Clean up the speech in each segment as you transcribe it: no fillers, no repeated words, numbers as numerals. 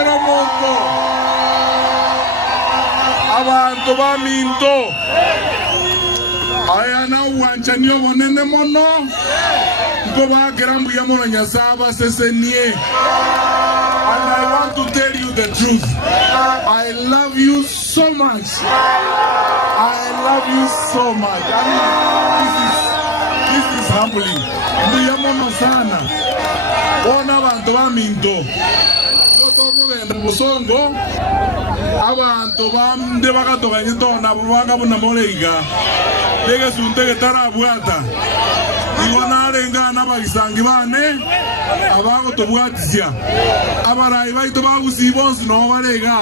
Turekera Mungu. Abantu baminto. Aya na uwanjaniyo bonene mono. Ngo bagera mbuya mono nyasaba sesenie. And I want to tell you the truth. I love you so much. I love you so much. I mean, this is humbling. Mbuya mono sana. Ona abantu baminto. Yotoko benda musongo. Abantu bamde bakatokanye tona bakabona moleiga. Lege sunte que tarabuata. Iwana arenga bagisangi bane abago tobwatisia. Abarayi baito bagusibonsi no barega.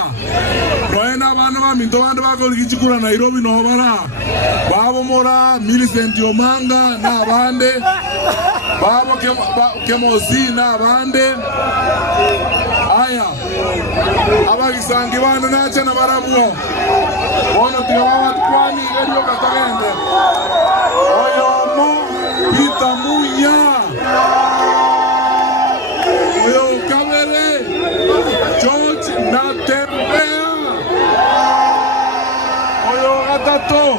Noena bana baminto bande bakoligichikura Nairobi no bara. Babo mora Millicent Omanga na bande. Babo kemosi na bande. Aya. Abagisangi bane nacha na barabuo. Bona tiwa kwani ndio katagende. Oyo mo itamunya. Oyo kamere. George Natembea. Oyo gatato.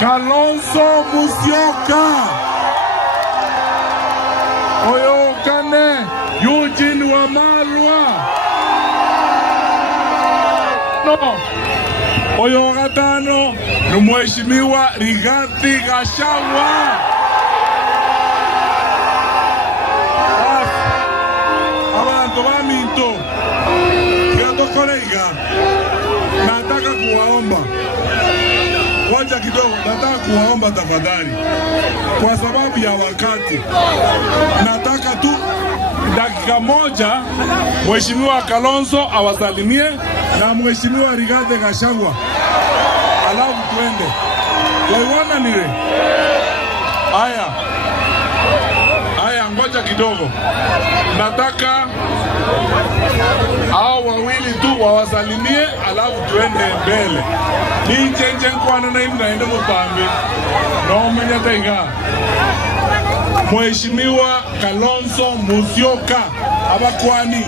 Kalonzo Musyoka. Oyo kane Eugene Wamalwa. No. Oyo gatano ni Mheshimiwa Rigathi Gachagua. Abantu baminto. Kiato kolega. Nataka kuwaomba. Wacha kidogo, nataka kuwaomba tafadhali. Kwa sababu ya wakati. Nataka tu dakika moja Mheshimiwa Kalonzo awasalimie na Mheshimiwa Rigathi Gachagua. Alafu tuende. Waiwana nile. Aya, ngoja kidogo. Nataka hao wawili tu wawasalimie alafu tuende mbele. Ni chenje kwana na imna ende mupambe. No menya taiga. Mheshimiwa Kalonzo Musyoka abakwani